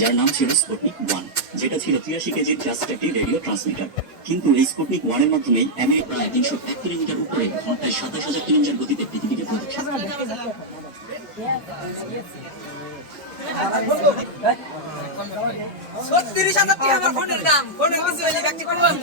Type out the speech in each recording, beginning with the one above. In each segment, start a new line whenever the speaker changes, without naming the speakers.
যার নাম ছিল স্পুটনিক ওয়ান যেটা ছিল তিরাশি কেজির জাস্ট একটি রেডিও ট্রান্সমিটার কিন্তু এই স্পুটনিক ওয়ানের মাধ্যমে আমেরিকা প্রায় তিনশো এক কিলোমিটার উপরে ঘন্টায় সাতাশ হাজার কিলোমিটার গতিতে পৃথিবীকে প্রদক্ষিণ
ছত্রিশ হাজার টাকা আমার ফোনের দাম। ফোনের কিছু হইলে ব্যক্তি করে বন্ধ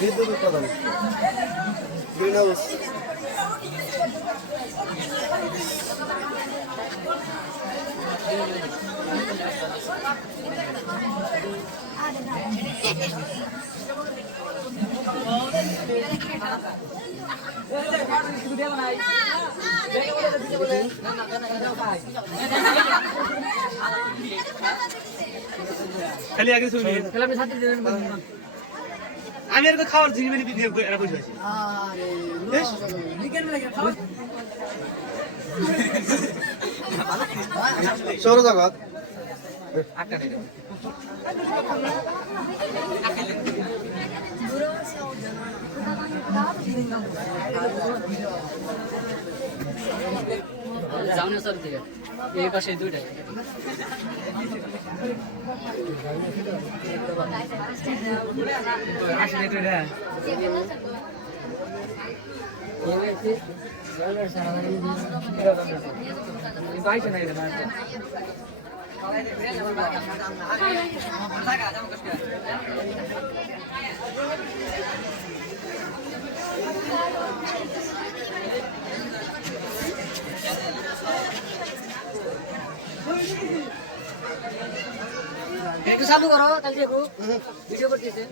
বিদ্যুৎ উৎপাদন গ্রিন হাউস
খালি আগে শুনি
আপনি ছাত্রী দিলেন
আমি তো খাওয়ার জিনিস মানে বিধে এরা বসে আছি
সৌরজগৎ
যাওনি সব থেকে এই পাশে দুইটাই।
আসলে এটা। বাইশে নাই
একটু চালু করো তাহলে দেখো। ভিডিও করতেছে।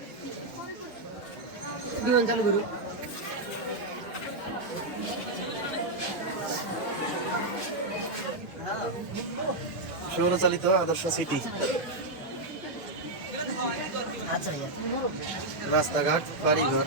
বিমান চালু করো।
সৌরচালিত আদর্শ সিটি।
আচ্ছা
রাস্তাঘাট বাড়িঘর।